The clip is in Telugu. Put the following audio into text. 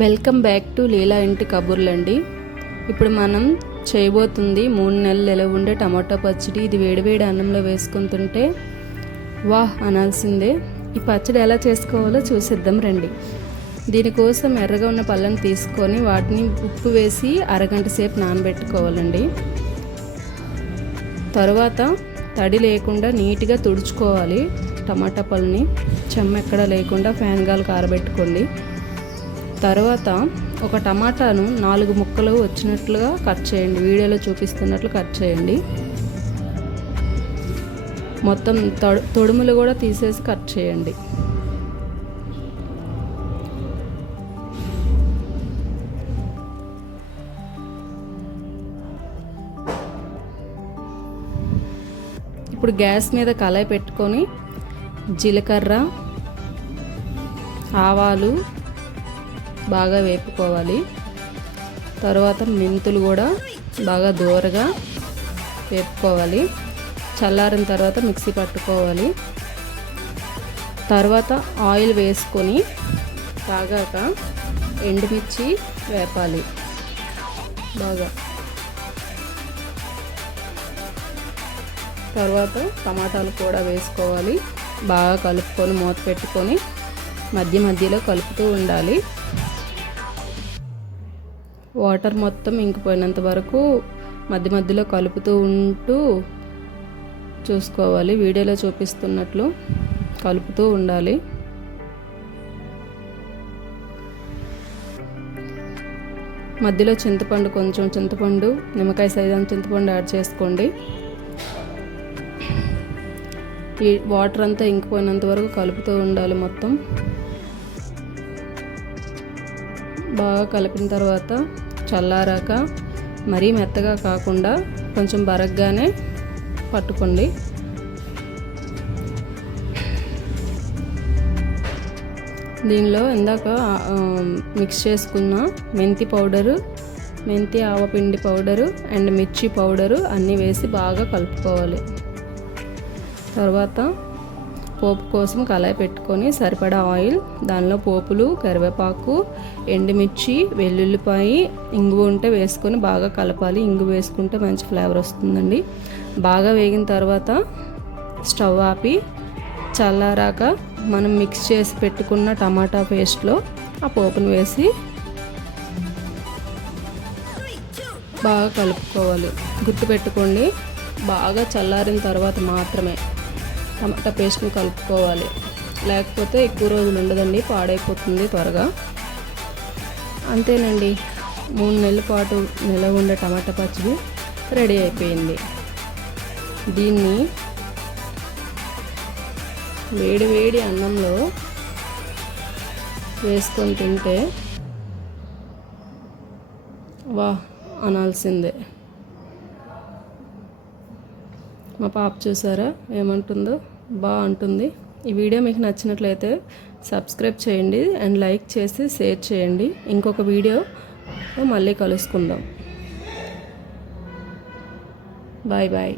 వెల్కమ్ బ్యాక్ టు లీలా ఇంటి కబుర్లండి. ఇప్పుడు మనం చేయబోతుంది 3 నెలలు నిలవ ఉండే టమాటో పచ్చడి. ఇది వేడివేడి అన్నంలో వేసుకొని తింటే వాహ్ అనాల్సిందే. ఈ పచ్చడి ఎలా చేసుకోవాలో చూసిద్దాం రండి. దీనికోసం ఎర్రగా ఉన్న పళ్ళని తీసుకొని వాటిని ఉప్పు వేసి అరగంట సేపు నానబెట్టుకోవాలండి. తర్వాత తడి లేకుండా నీట్గా తుడుచుకోవాలి. టమాటా పళ్ళని చెమ్మ ఎక్కడ లేకుండా ఫ్యాన్ గాలికి ఆరబెట్టుకోండి. తర్వాత ఒక టమాటాను 4 ముక్కలు వచ్చినట్లుగా కట్ చేయండి. వీడియోలో చూపిస్తున్నట్లు కట్ చేయండి. మొత్తం తొడుములు కూడా తీసేసి కట్ చేయండి. ఇప్పుడు గ్యాస్ మీద కళాయి పెట్టుకొని జీలకర్ర, ఆవాలు బాగా వేపుకోవాలి. తర్వాత మెంతులు కూడా బాగా దూరగా వేపుకోవాలి. చల్లారిన తర్వాత మిక్సీ పట్టుకోవాలి. తర్వాత ఆయిల్ వేసుకొని కాగాక ఎండుమిర్చి వేపాలి బాగా. తర్వాత టమాటాలు కూడా వేసుకోవాలి. బాగా కలుపుకొని మూత పెట్టుకొని మధ్యలో కలుపుతూ ఉండాలి. వాటర్ మొత్తం ఇంకిపోయినంత వరకు మధ్యలో కలుపుతూ ఉంటూ చూసుకోవాలి. వీడియోలో చూపిస్తున్నట్లు కలుపుతూ ఉండాలి. మధ్యలో కొంచెం చింతపండు, నిమ్మకాయ సైజు చింతపండు యాడ్ చేసుకోండి. ఈ వాటర్ అంతా ఇంకిపోయినంత వరకు కలుపుతూ ఉండాలి. మొత్తం బాగా కలిపిన తర్వాత చల్లారాక మరీ మెత్తగా కాకుండా కొంచెం బరగ్గానే పట్టుకోండి. దీనిలో ఇందాక మిక్స్ చేసుకున్న మెంతి ఆవపిండి పౌడరు అండ్ మిర్చి పౌడరు అన్నీ వేసి బాగా కలుపుకోవాలి. తర్వాత పోపు కోసం కళాయి పెట్టుకొని సరిపడా ఆయిల్, దానిలో పోపులు, కరివేపాకు, ఎండుమిర్చి, వెల్లుల్లిపాయ, ఇంగువ ఉంటే వేసుకొని బాగా కలపాలి. ఇంగువ వేసుకుంటే మంచి ఫ్లేవర్ వస్తుందండి. బాగా వేగిన తర్వాత స్టవ్ ఆపి చల్లారాక మనం మిక్స్ చేసి పెట్టుకున్న టమాటా పేస్ట్లో ఆ పోపును వేసి బాగా కలుపుకోవాలి. గుర్తుపెట్టుకోండి, బాగా చల్లారిన తర్వాత మాత్రమే టమాటా పేస్ట్ని కలుపుకోవాలి. లేకపోతే ఎక్కువ రోజులు ఉండదండి, పాడైపోతుంది త్వరగా. అంతేనండి, 3 నెలల పాటు నిలవ ఉండే టమాటా పచ్చడి రెడీ అయిపోయింది. దీన్ని వేడి అన్నంలో వేసుకొని తింటే వాహ్ అనాల్సిందే. మా పాప చూసారా ఏమంటుందో, బాగుంటుంది. ఈ వీడియో మీకు నచ్చినట్లయితే సబ్స్క్రైబ్ చేయండి అండ్ లైక్ చేసి షేర్ చేయండి. ఇంకొక వీడియో మళ్ళీ కలుసుకుందాం. బాయ్.